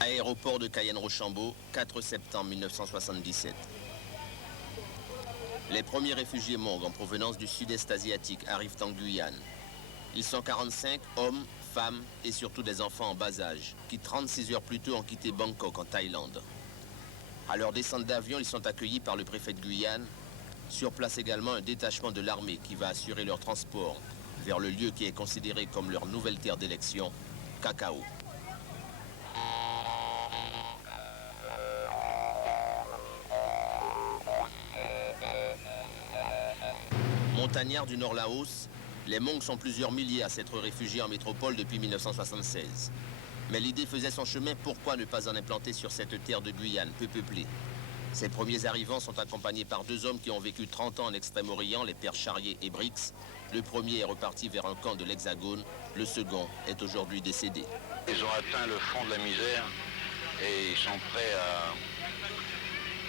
Aéroport de Cayenne-Rochambeau, 4 septembre 1977. Les premiers réfugiés Hmong en provenance du sud-est asiatique arrivent en Guyane. Ils sont 45 hommes, femmes et surtout des enfants en bas âge, qui 36 heures plus tôt ont quitté Bangkok en Thaïlande. À leur descente d'avion, ils sont accueillis par le préfet de Guyane. Sur place également un détachement de l'armée qui va assurer leur transport vers le lieu qui est considéré comme leur nouvelle terre d'élection, Cacao. Montagnards du Nord Laos, les Hmong sont plusieurs milliers à s'être réfugiés en métropole depuis 1976. Mais l'idée faisait son chemin, pourquoi ne pas en implanter sur cette terre de Guyane peu peuplée? Ces premiers arrivants sont accompagnés par deux hommes qui ont vécu 30 ans en Extrême-Orient, les pères Charrier et Brix. Le premier est reparti vers un camp de l'Hexagone, le second est aujourd'hui décédé. Ils ont atteint le fond de la misère et ils sont prêts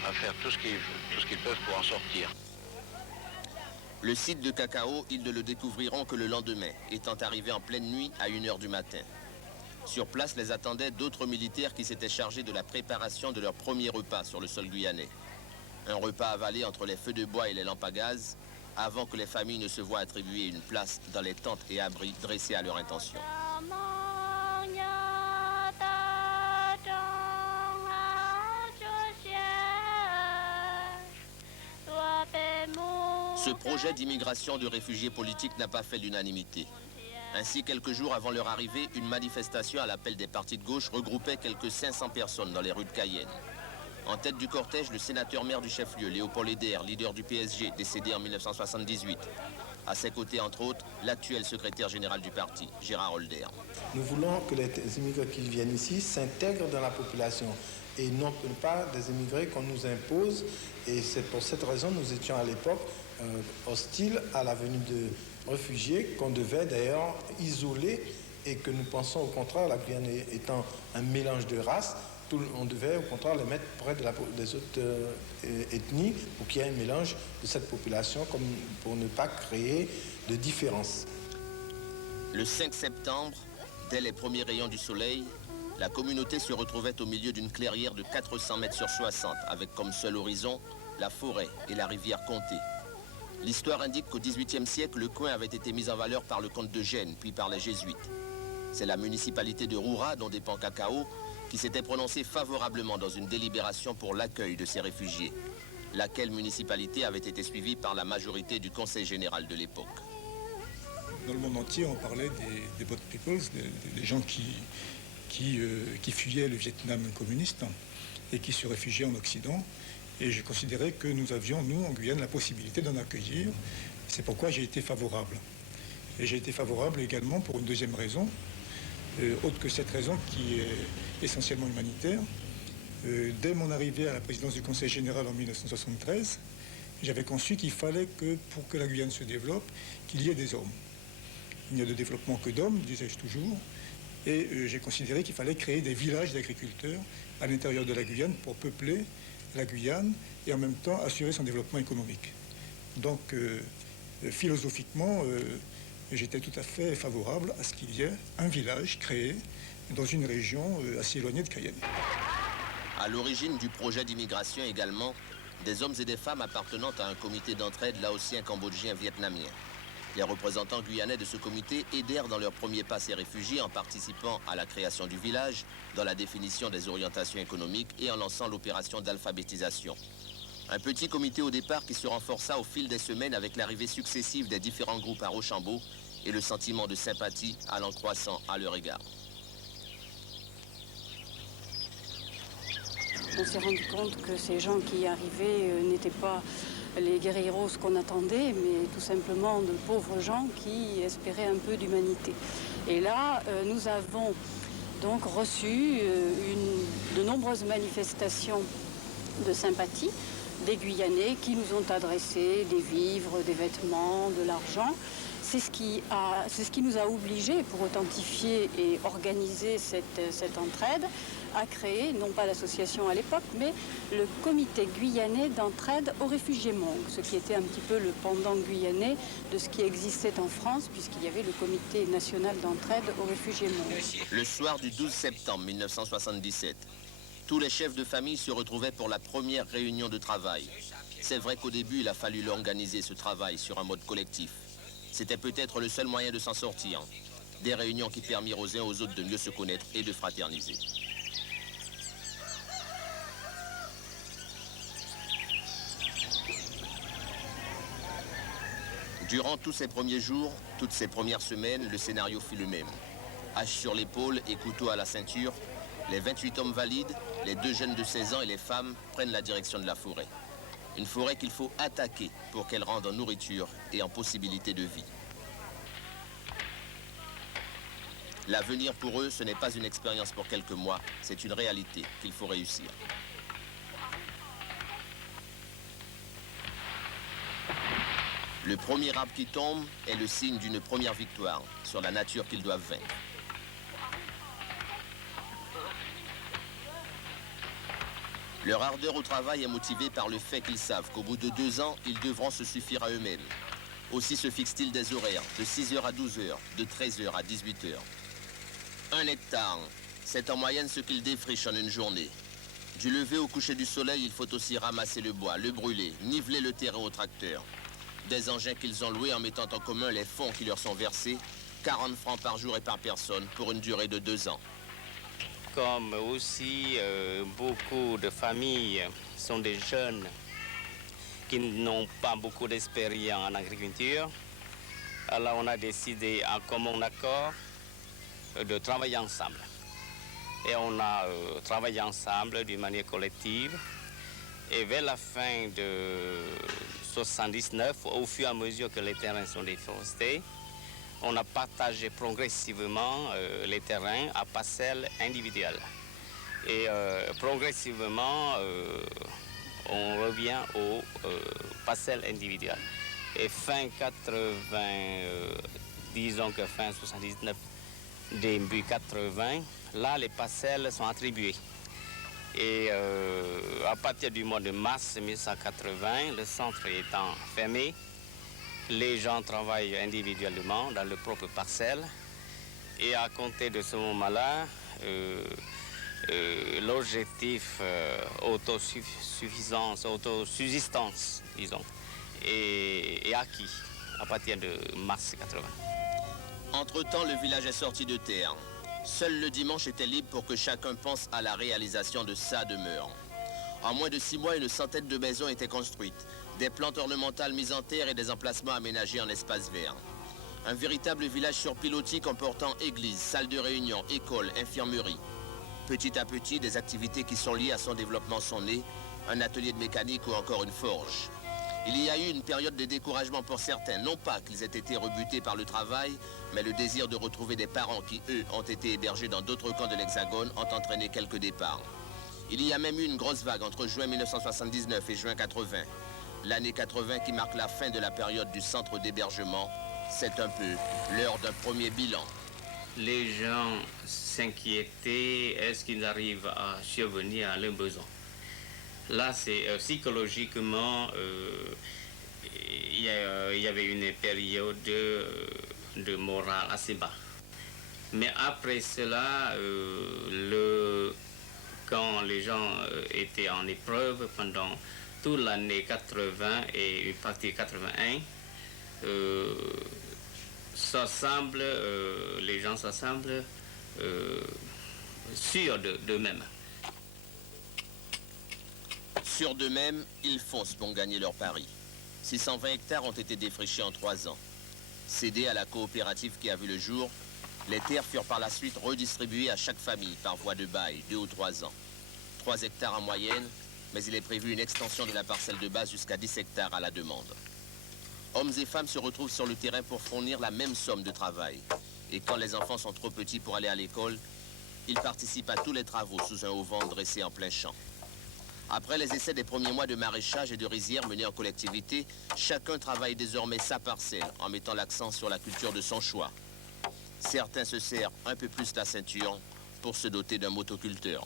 à faire tout ce qu'ils peuvent pour en sortir. Le site de Cacao, ils ne le découvriront que le lendemain, étant arrivés en pleine nuit à 1 h du matin. Sur place, les attendaient d'autres militaires qui s'étaient chargés de la préparation de leur premier repas sur le sol guyanais. Un repas avalé entre les feux de bois et les lampes à gaz, avant que les familles ne se voient attribuer une place dans les tentes et abris dressés à leur intention. Ce projet d'immigration de réfugiés politiques n'a pas fait l'unanimité. Ainsi, quelques jours avant leur arrivée, une manifestation à l'appel des partis de gauche regroupait quelques 500 personnes dans les rues de Cayenne. En tête du cortège, le sénateur-maire du chef-lieu, Léopold Eder, leader du PSG, décédé en 1978. À ses côtés, entre autres, l'actuel secrétaire général du parti, Gérard Holder. Nous voulons que les immigrés qui viennent ici s'intègrent dans la population et non pas des immigrés qu'on nous impose. Et c'est pour cette raison que nous étions à l'époque hostiles à la venue de réfugiés qu'on devait d'ailleurs isoler et que nous pensons au contraire, la Guyane étant un mélange de races, on devait au contraire les mettre près des autres ethnies pour qu'il y ait un mélange de cette population comme pour ne pas créer de différences. Le 5 septembre, dès les premiers rayons du soleil, la communauté se retrouvait au milieu d'une clairière de 400 mètres sur 60 avec comme seul horizon la forêt et la rivière Comté. L'histoire indique qu'au XVIIIe siècle, le coin avait été mis en valeur par le comte de Gênes, puis par les jésuites. C'est la municipalité de Roura, dont dépend Cacao, qui s'était prononcée favorablement dans une délibération pour l'accueil de ces réfugiés, laquelle municipalité avait été suivie par la majorité du conseil général de l'époque. Dans le monde entier, on parlait des boat peoples, des gens qui fuyaient le Vietnam communiste et qui se réfugiaient en Occident. Et je considérais que nous avions, nous, en Guyane, la possibilité d'en accueillir. C'est pourquoi j'ai été favorable. Et j'ai été favorable également pour une deuxième raison, autre que cette raison qui est essentiellement humanitaire. Dès mon arrivée à la présidence du Conseil général en 1973, j'avais conçu qu'il fallait que, pour que la Guyane se développe, qu'il y ait des hommes. Il n'y a de développement que d'hommes, disais-je toujours. Et j'ai considéré qu'il fallait créer des villages d'agriculteurs à l'intérieur de la Guyane pour peupler la Guyane et en même temps assurer son développement économique. Donc, philosophiquement, j'étais tout à fait favorable à ce qu'il y ait un village créé dans une région assez éloignée de Cayenne. À l'origine du projet d'immigration également, des hommes et des femmes appartenant à un comité d'entraide laotien, cambodgien, vietnamien. Les représentants guyanais de ce comité aidèrent dans leur premier pas ces réfugiés en participant à la création du village, dans la définition des orientations économiques et en lançant l'opération d'alphabétisation. Un petit comité au départ qui se renforça au fil des semaines avec l'arrivée successive des différents groupes à Rochambeau et le sentiment de sympathie allant croissant à leur égard. On s'est rendu compte que ces gens qui y arrivaient n'étaient pas les guerrieros qu'on attendait, mais tout simplement de pauvres gens qui espéraient un peu d'humanité. Et là, nous avons donc reçu de nombreuses manifestations de sympathie des Guyanais qui nous ont adressé des vivres, des vêtements, de l'argent. C'est ce qui nous a obligés, pour authentifier et organiser cette entraide, a créé, non pas l'association à l'époque, mais le comité guyanais d'entraide aux réfugiés Hmong, ce qui était un petit peu le pendant guyanais de ce qui existait en France, puisqu'il y avait le comité national d'entraide aux réfugiés Hmong. Le soir du 12 septembre 1977, tous les chefs de famille se retrouvaient pour la première réunion de travail. C'est vrai qu'au début, il a fallu l'organiser, ce travail, sur un mode collectif. C'était peut-être le seul moyen de s'en sortir. Des réunions qui permirent aux uns aux autres de mieux se connaître et de fraterniser. Durant tous ces premiers jours, toutes ces premières semaines, le scénario fut le même. Hache sur l'épaule et couteau à la ceinture, les 28 hommes valides, les 2 jeunes de 16 ans et les femmes prennent la direction de la forêt. Une forêt qu'il faut attaquer pour qu'elle rende en nourriture et en possibilité de vie. L'avenir pour eux, ce n'est pas une expérience pour quelques mois, c'est une réalité qu'il faut réussir. Le premier arbre qui tombe est le signe d'une première victoire sur la nature qu'ils doivent vaincre. Leur ardeur au travail est motivée par le fait qu'ils savent qu'au bout de 2 ans, ils devront se suffire à eux-mêmes. Aussi se fixent-ils des horaires de 6h à 12h, de 13h à 18h. 1 hectare, c'est en moyenne ce qu'ils défrichent en une journée. Du lever au coucher du soleil, il faut aussi ramasser le bois, le brûler, niveler le terrain au tracteur. Des engins qu'ils ont loués en mettant en commun les fonds qui leur sont versés, 40 francs par jour et par personne pour une durée de 2 ans. Comme aussi beaucoup de familles sont des jeunes qui n'ont pas beaucoup d'expérience en agriculture, alors on a décidé en commun accord de travailler ensemble. Et on a travaillé ensemble d'une manière collective. Et vers la fin de 1979, au fur et à mesure que les terrains sont déforestés, on a partagé progressivement les terrains à parcelles individuelles. Et progressivement, on revient aux parcelles individuelles. Et fin 80, disons que fin 79, début 80, là, les parcelles sont attribuées. Et à partir du mois de mars 1980, le centre étant fermé, les gens travaillent individuellement dans leur propre parcelle. Et à compter de ce moment-là, l'objectif autosuffisance, autosubsistance, disons, est acquis à partir de mars 80. Entre-temps, le village est sorti de terre. Seul le dimanche était libre pour que chacun pense à la réalisation de sa demeure. En moins de 6 mois, une centaine de maisons étaient construites, des plantes ornementales mises en terre et des emplacements aménagés en espaces verts. Un véritable village sur pilotis comportant église, salle de réunion, école, infirmerie. Petit à petit, des activités qui sont liées à son développement sont nées, un atelier de mécanique ou encore une forge. Il y a eu une période de découragement pour certains, non pas qu'ils aient été rebutés par le travail, mais le désir de retrouver des parents qui, eux, ont été hébergés dans d'autres camps de l'Hexagone ont entraîné quelques départs. Il y a même eu une grosse vague entre juin 1979 et juin 80. L'année 80 qui marque la fin de la période du centre d'hébergement, c'est un peu l'heure d'un premier bilan. Les gens s'inquiétaient, est-ce qu'ils arrivent à survenir à leurs besoins? Là, c'est psychologiquement, il y avait une période de morale assez bas. Mais après cela, quand les gens étaient en épreuve pendant toute l'année 80 et une partie 81, les gens s'assemblent sûrs d'eux-mêmes. Sûrs d'eux-mêmes, ils foncent pour gagner leur pari. 620 hectares ont été défrichés en 3 ans. Cédés à la coopérative qui a vu le jour, les terres furent par la suite redistribuées à chaque famille par voie de bail, 2 ou 3 ans. 3 hectares en moyenne, mais il est prévu une extension de la parcelle de base jusqu'à 10 hectares à la demande. Hommes et femmes se retrouvent sur le terrain pour fournir la même somme de travail. Et quand les enfants sont trop petits pour aller à l'école, ils participent à tous les travaux sous un auvent dressé en plein champ. Après les essais des premiers mois de maraîchage et de rizière menés en collectivité, chacun travaille désormais sa parcelle en mettant l'accent sur la culture de son choix. Certains se serrent un peu plus la ceinture, pour se doter d'un motoculteur.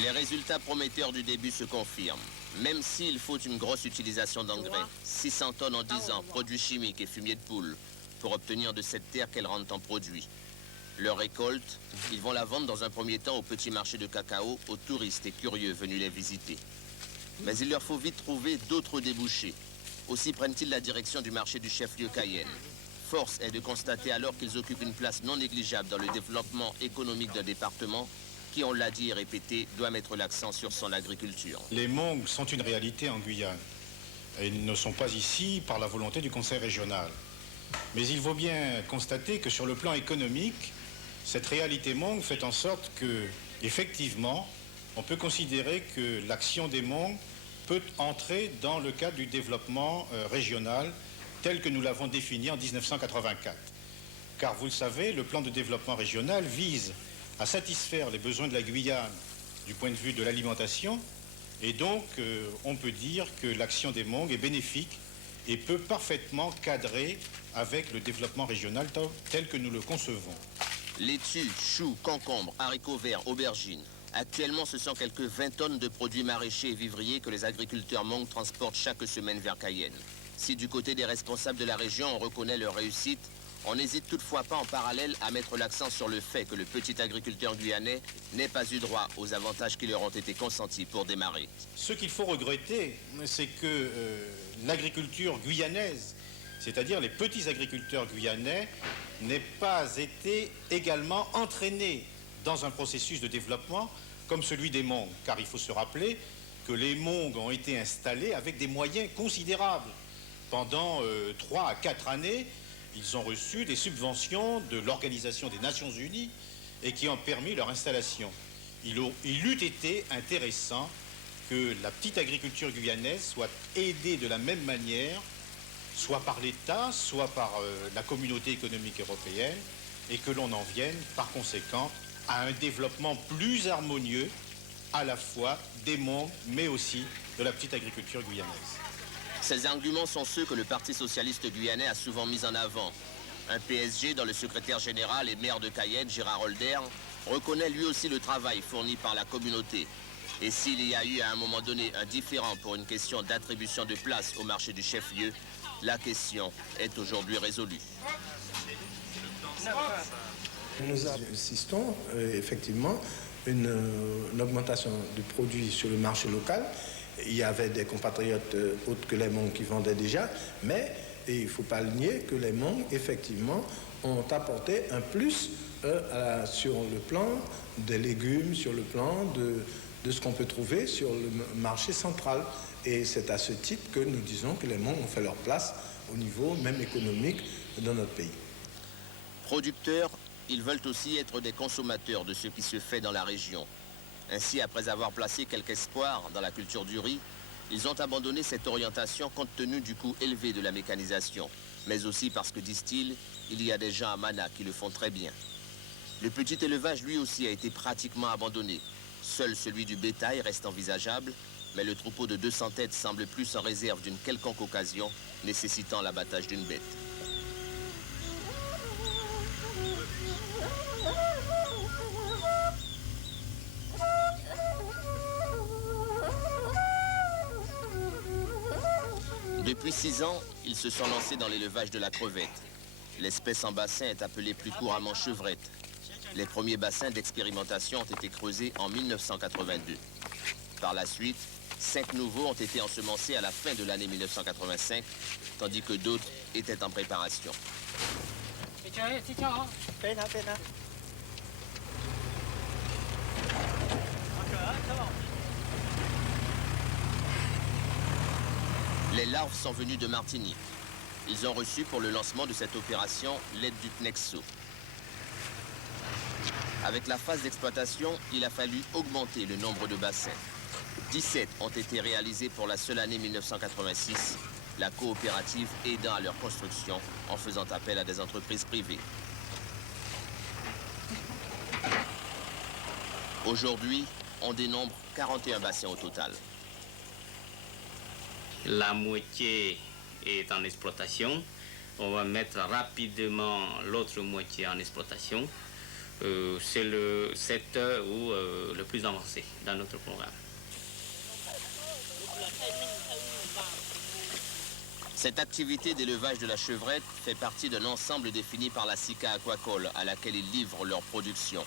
Les résultats prometteurs du début se confirment. Même s'il faut une grosse utilisation d'engrais, 600 tonnes en 10 ans, produits chimiques et fumier de poule, pour obtenir de cette terre qu'elle rentre en produit. Leur récolte, ils vont la vendre dans un premier temps au petit marché de cacao aux touristes et curieux venus les visiter. Mais il leur faut vite trouver d'autres débouchés. Aussi prennent-ils la direction du marché du chef-lieu Cayenne. Force est de constater alors qu'ils occupent une place non négligeable dans le développement économique d'un département qui, on l'a dit et répété, doit mettre l'accent sur son agriculture. Les mangues sont une réalité en Guyane. Ils ne sont pas ici par la volonté du conseil régional. Mais il faut bien constater que sur le plan économique, cette réalité mangue fait en sorte que, effectivement, on peut considérer que l'action des mangues peut entrer dans le cadre du développement régional tel que nous l'avons défini en 1984. Car vous le savez, le plan de développement régional vise à satisfaire les besoins de la Guyane du point de vue de l'alimentation, et donc on peut dire que l'action des mangues est bénéfique et peut parfaitement cadrer avec le développement régional tel que nous le concevons. Laitue, choux, concombres, haricots verts, aubergines. Actuellement, ce sont quelques 20 tonnes de produits maraîchers et vivriers que les agriculteurs mangues transportent chaque semaine vers Cayenne. Si du côté des responsables de la région, on reconnaît leur réussite, on n'hésite toutefois pas en parallèle à mettre l'accent sur le fait que le petit agriculteur guyanais n'ait pas eu droit aux avantages qui leur ont été consentis pour démarrer. Ce qu'il faut regretter, c'est que l'agriculture guyanaise, c'est-à-dire les petits agriculteurs guyanais, n'aient pas été également entraînés dans un processus de développement comme celui des mangues. Car il faut se rappeler que les mangues ont été installés avec des moyens considérables. Pendant 3 à 4 années, ils ont reçu des subventions de l'Organisation des Nations Unies et qui ont permis leur installation. Il eût été intéressant que la petite agriculture guyanaise soit aidée de la même manière, soit par l'État, soit par la communauté économique européenne, et que l'on en vienne, par conséquent, à un développement plus harmonieux, à la fois des mangues, mais aussi de la petite agriculture guyanaise. Ces arguments sont ceux que le Parti socialiste guyanais a souvent mis en avant. Un PSG dont le secrétaire général et maire de Cayenne, Gérard Holder, reconnaît lui aussi le travail fourni par la communauté. Et s'il y a eu à un moment donné un différend pour une question d'attribution de place au marché du chef-lieu, la question est aujourd'hui résolue. Nous assistons effectivement à une augmentation du produit sur le marché local. Il y avait des compatriotes autres que les mangues qui vendaient déjà, mais il ne faut pas le nier que les mangues, effectivement, ont apporté un plus sur le plan des légumes, sur le plan de ce qu'on peut trouver sur le marché central. Et c'est à ce titre que nous disons que les mangues ont fait leur place au niveau même économique dans notre pays. Producteurs, ils veulent aussi être des consommateurs de ce qui se fait dans la région. Ainsi, après avoir placé quelque espoir dans la culture du riz, ils ont abandonné cette orientation compte tenu du coût élevé de la mécanisation, mais aussi parce que, disent-ils, il y a des gens à Mana qui le font très bien. Le petit élevage, lui aussi, a été pratiquement abandonné. Seul celui du bétail reste envisageable, mais le troupeau de 200 têtes semble plus en réserve d'une quelconque occasion, nécessitant l'abattage d'une bête. Depuis 6 ans, ils se sont lancés dans l'élevage de la crevette. L'espèce en bassin est appelée plus couramment chevrette. Les premiers bassins d'expérimentation ont été creusés en 1982. Par la suite, 5 nouveaux ont été ensemencés à la fin de l'année 1985, tandis que d'autres étaient en préparation. Les larves sont venues de Martinique. Ils ont reçu pour le lancement de cette opération l'aide du CNEXO. Avec la phase d'exploitation, il a fallu augmenter le nombre de bassins. 17 ont été réalisés pour la seule année 1986, la coopérative aidant à leur construction en faisant appel à des entreprises privées. Aujourd'hui, on dénombre 41 bassins au total. La moitié est en exploitation. On va mettre rapidement l'autre moitié en exploitation. C'est le secteur le plus avancé dans notre programme. Cette activité d'élevage de la chevrette fait partie d'un ensemble défini par la SICA Aquacole, à laquelle ils livrent leur production.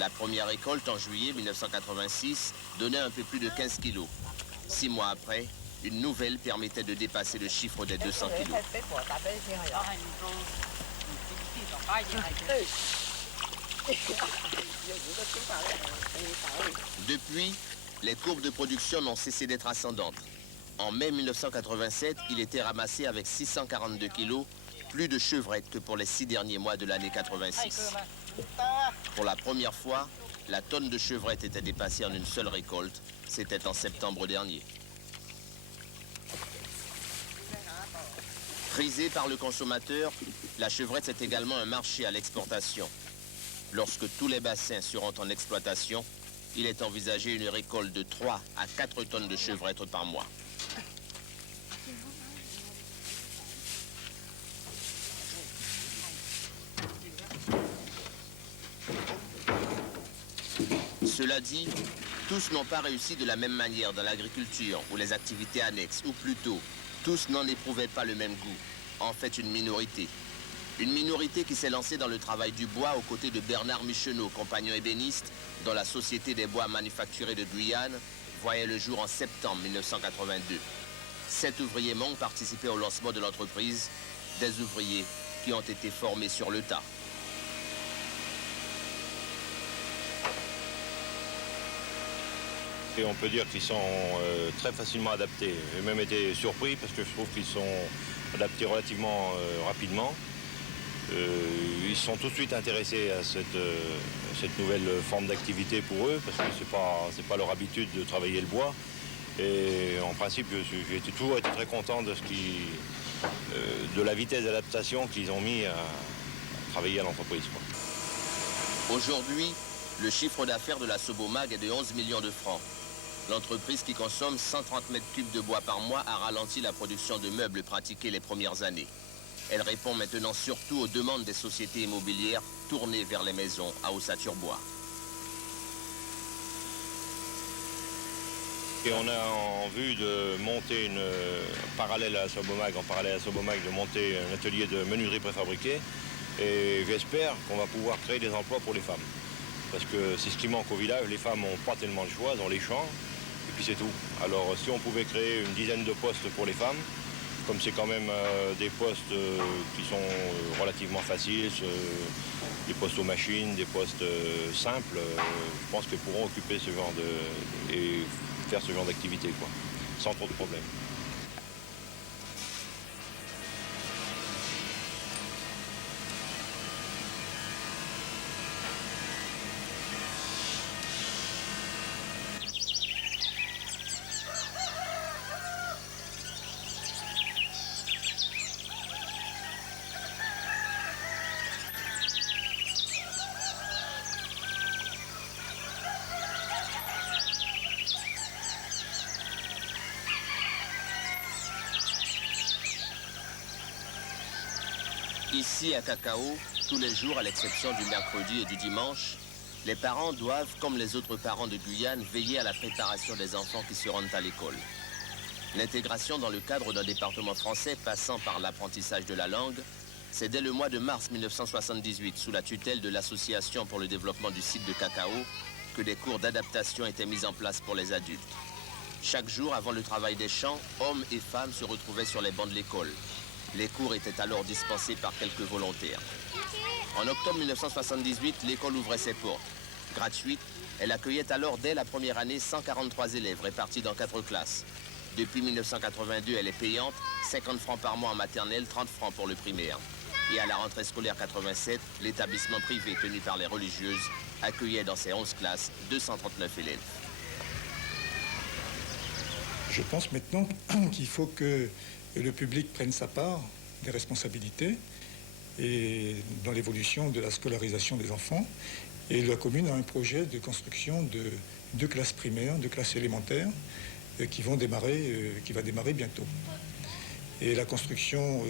La première récolte, en juillet 1986, donnait un peu plus de 15 kilos. 6 mois après, une nouvelle permettait de dépasser le chiffre des 200 kilos. Depuis, les courbes de production n'ont cessé d'être ascendantes. En mai 1987, il était ramassé avec 642 kilos, plus de chevrettes que pour les 6 derniers mois de l'année 86. Pour la première fois, la tonne de chevrettes était dépassée en une seule récolte. C'était en septembre dernier. Prisée par le consommateur, la chevrette c'est également un marché à l'exportation. Lorsque tous les bassins seront en exploitation, il est envisagé une récolte de 3 à 4 tonnes de chevrettes par mois. Cela dit, tous n'ont pas réussi de la même manière dans l'agriculture ou les activités annexes, ou plutôt, tous n'en éprouvaient pas le même goût. En fait, une minorité. Une minorité qui s'est lancée dans le travail du bois aux côtés de Bernard Micheneau, compagnon ébéniste, dont la Société des bois manufacturés de Guyane voyait le jour en septembre 1982. 7 ouvriers m'ont participé au lancement de l'entreprise, des ouvriers qui ont été formés sur le tas. Et on peut dire qu'ils sont très facilement adaptés. J'ai même été surpris parce que je trouve qu'ils sont adaptés relativement rapidement. Ils sont tout de suite intéressés à cette nouvelle forme d'activité pour eux parce que c'est pas leur habitude de travailler le bois. Et en principe, j'ai toujours été très content de de la vitesse d'adaptation qu'ils ont mis à travailler à l'entreprise. Aujourd'hui, le chiffre d'affaires de la Sobomag est de 11 millions de francs. L'entreprise qui consomme 130 mètres cubes de bois par mois a ralenti la production de meubles pratiquée les premières années. Elle répond maintenant surtout aux demandes des sociétés immobilières tournées vers les maisons à ossature bois. Et on a en vue de monter en parallèle à Sobomag, de monter un atelier de menuiserie préfabriquée. Et j'espère qu'on va pouvoir créer des emplois pour les femmes. Parce que c'est ce qui manque au village, les femmes n'ont pas tellement de choix dans les champs, et puis c'est tout. Alors si on pouvait créer une dizaine de postes pour les femmes, comme c'est quand même des postes qui sont relativement faciles, des postes aux machines, des postes simples, je pense qu'elles pourront occuper ce genre et faire ce genre d'activité, quoi, sans trop de problèmes. Ici, à Cacao, tous les jours, à l'exception du mercredi et du dimanche, les parents doivent, comme les autres parents de Guyane, veiller à la préparation des enfants qui se rendent à l'école. L'intégration dans le cadre d'un département français passant par l'apprentissage de la langue, c'est dès le mois de mars 1978, sous la tutelle de l'Association pour le développement du site de Cacao, que des cours d'adaptation étaient mis en place pour les adultes. Chaque jour, avant le travail des champs, hommes et femmes se retrouvaient sur les bancs de l'école. Les cours étaient alors dispensés par quelques volontaires. En octobre 1978, l'école ouvrait ses portes. Gratuite, elle accueillait alors dès la première année 143 élèves répartis dans 4 classes. Depuis 1982, elle est payante, 50 francs par mois en maternelle, 30 francs pour le primaire. Et à la rentrée scolaire 87, l'établissement privé tenu par les religieuses accueillait dans ses 11 classes 239 élèves. Je pense maintenant qu'il faut que le public prenne sa part des responsabilités et dans l'évolution de la scolarisation des enfants. Et la commune a un projet de construction de 2 classes primaires, 2 classes élémentaires qui va démarrer bientôt. Et la construction,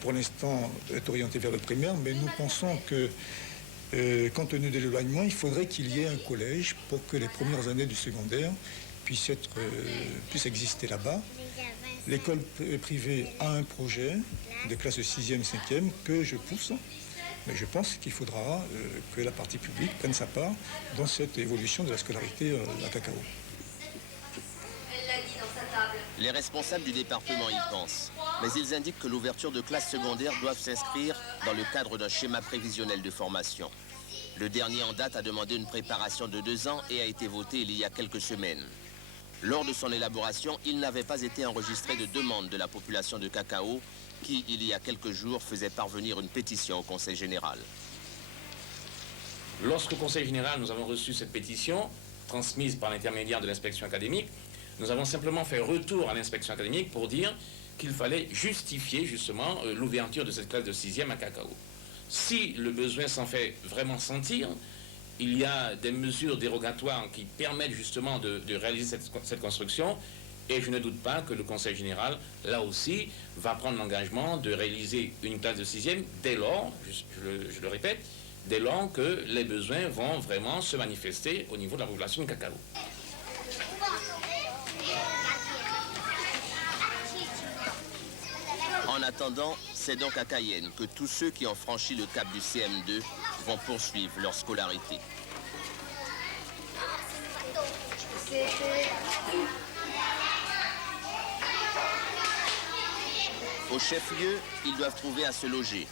pour l'instant, est orientée vers le primaire, mais nous pensons que, compte tenu de l'éloignement, il faudrait qu'il y ait un collège pour que les premières années du secondaire puissent exister là-bas. L'école privée a un projet de classe de 6e, 5e que je pousse, mais je pense qu'il faudra que la partie publique prenne sa part dans cette évolution de la scolarité à Cacao. Les responsables du département y pensent, mais ils indiquent que l'ouverture de classes secondaires doivent s'inscrire dans le cadre d'un schéma prévisionnel de formation. Le dernier en date a demandé une préparation de 2 ans et a été voté il y a quelques semaines. Lors de son élaboration, il n'avait pas été enregistré de demande de la population de Cacao qui, il y a quelques jours, faisait parvenir une pétition au Conseil général. Lorsqu'au Conseil général, nous avons reçu cette pétition, transmise par l'intermédiaire de l'inspection académique, nous avons simplement fait retour à l'inspection académique pour dire qu'il fallait justifier justement l'ouverture de cette classe de 6e à Cacao. Si le besoin s'en fait vraiment sentir, il y a des mesures dérogatoires qui permettent justement de réaliser cette construction, et je ne doute pas que le Conseil général, là aussi, va prendre l'engagement de réaliser une classe de 6e dès lors, je le répète, dès lors que les besoins vont vraiment se manifester au niveau de la population de Cacao. En attendant, c'est donc à Cayenne que tous ceux qui ont franchi le cap du CM2 vont poursuivre leur scolarité. Au chef-lieu, ils doivent trouver à se loger.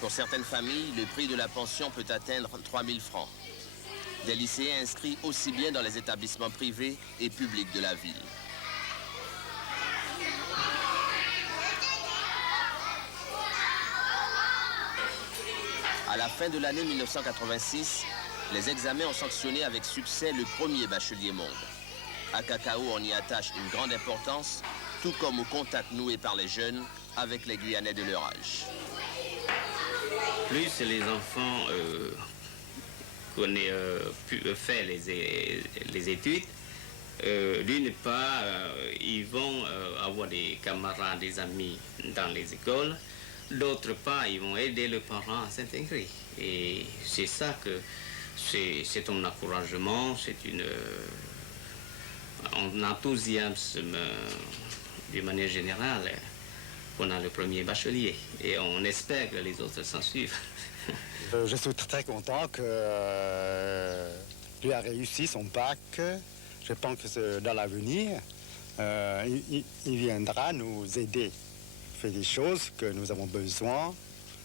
Pour certaines familles, le prix de la pension peut atteindre 3 000 francs. Des lycéens inscrits aussi bien dans les établissements privés et publics de la ville. À la fin de l'année 1986, les examens ont sanctionné avec succès le premier bachelier monde. À Cacao, on y attache une grande importance, tout comme au contact noué par les jeunes avec les Guyanais de leur âge. Plus les enfants fait les études, d'une part, ils vont avoir des camarades, des amis dans les écoles. D'autre part, ils vont aider les parents à s'intégrer. Et c'est ça que c'est un encouragement, c'est un enthousiasme d'une manière générale. On a le premier bachelier et on espère que les autres s'en suivent. Je suis très content que lui a réussi son bac. Je pense que dans l'avenir, il viendra nous aider. Fait des choses que nous avons besoin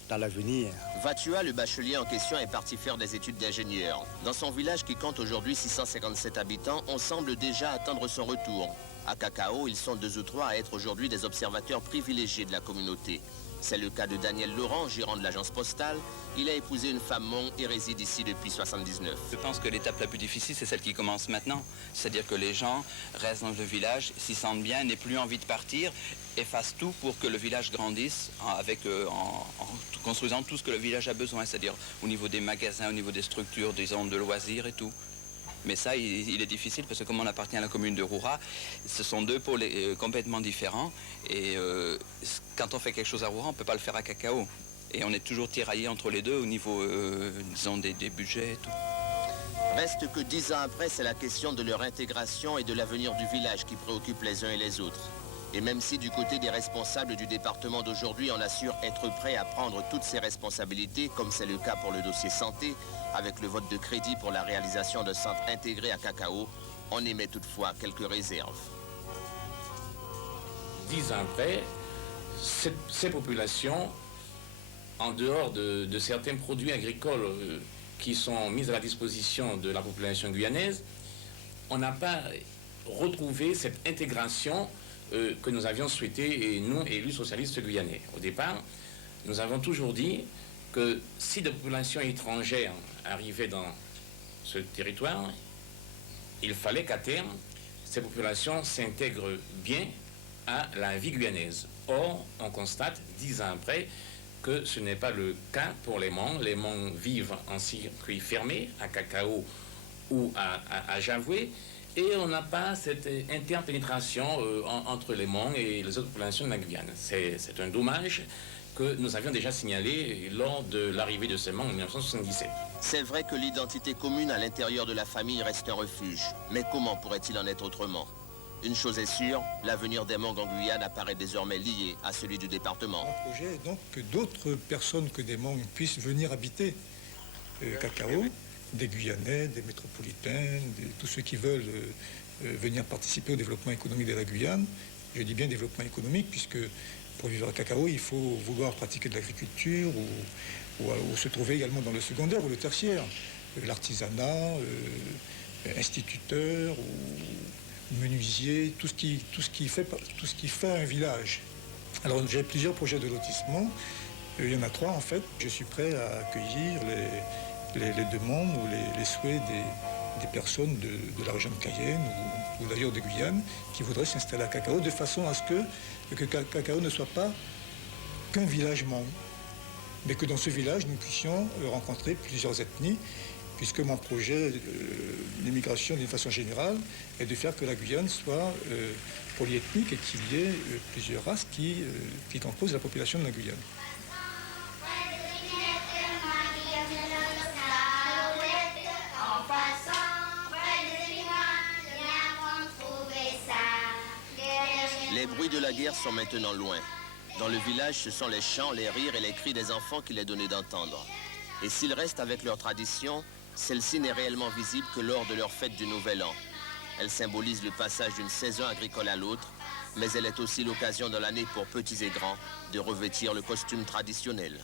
dans l'avenir. Vatua, le bachelier en question, est parti faire des études d'ingénieur. Dans son village qui compte aujourd'hui 657 habitants, on semble déjà attendre son retour. À Cacao, ils sont 2 ou 3 à être aujourd'hui des observateurs privilégiés de la communauté. C'est le cas de Daniel Laurent, gérant de l'agence postale. Il a épousé une femme Hmong et réside ici depuis 1979. Je pense que l'étape la plus difficile, c'est celle qui commence maintenant. C'est-à-dire que les gens restent dans le village, s'y sentent bien, n'aient plus envie de partir et fassent tout pour que le village grandisse en construisant tout ce que le village a besoin, c'est-à-dire au niveau des magasins, au niveau des structures, des zones de loisirs et tout. Mais ça, il est difficile parce que comme on appartient à la commune de Roura, ce sont 2 pôles complètement différents. Et quand on fait quelque chose à Roura, on ne peut pas le faire à Cacao. Et on est toujours tiraillé entre les deux au niveau, disons, des budgets et tout. Reste que 10 ans après, c'est la question de leur intégration et de l'avenir du village qui préoccupe les uns et les autres. Et même si du côté des responsables du département d'aujourd'hui, on assure être prêt à prendre toutes ses responsabilités, comme c'est le cas pour le dossier santé, avec le vote de crédit pour la réalisation d'un centre intégré à Cacao, on émet toutefois quelques réserves. 10 ans après, ces populations, en dehors de certains produits agricoles qui sont mis à la disposition de la population guyanaise, on n'a pas retrouvé cette intégration que nous avions souhaité, et nous, élus socialistes guyanais. Au départ, nous avons toujours dit que si des populations étrangères arrivaient dans ce territoire, il fallait qu'à terme, ces populations s'intègrent bien à la vie guyanaise. Or, on constate, 10 ans après, que ce n'est pas le cas pour les Hmong. Les Hmong vivent en circuit fermé. À Cacao, ou à Javoué, et on n'a pas cette interpénétration entre les Hmongs et les autres populations de la Guyane. C'est un dommage que nous avions déjà signalé lors de l'arrivée de ces Hmongs en 1977. C'est vrai que l'identité commune à l'intérieur de la famille reste un refuge. Mais comment pourrait-il en être autrement? Une chose est sûre, l'avenir des Hmongs en Guyane apparaît désormais lié à celui du département. Mon projet est donc que d'autres personnes que des Hmongs puissent venir habiter Cacao, des Guyanais, des métropolitains, tous ceux qui veulent venir participer au développement économique de la Guyane. Je dis bien développement économique, puisque pour vivre à Cacao, il faut vouloir pratiquer de l'agriculture ou se trouver également dans le secondaire ou le tertiaire, l'artisanat, instituteur ou menuisier, tout ce qui fait un village. Alors j'ai plusieurs projets de lotissement. Il y en a 3 en fait. Je suis prêt à accueillir les demandes ou les souhaits des personnes de la région de Cayenne ou d'ailleurs de Guyane qui voudraient s'installer à Cacao, de façon à ce que Cacao ne soit pas qu'un village Hmong, mais que dans ce village nous puissions rencontrer plusieurs ethnies, puisque mon projet d'immigration d'une façon générale est de faire que la Guyane soit polyethnique et qu'il y ait plusieurs races qui composent la population de la Guyane. Les bruits de la guerre sont maintenant loin. Dans le village, ce sont les chants, les rires et les cris des enfants qu'il est donné d'entendre. Et s'ils restent avec leur tradition, celle-ci n'est réellement visible que lors de leur fête du Nouvel An. Elle symbolise le passage d'une saison agricole à l'autre, mais elle est aussi l'occasion dans l'année pour petits et grands de revêtir le costume traditionnel.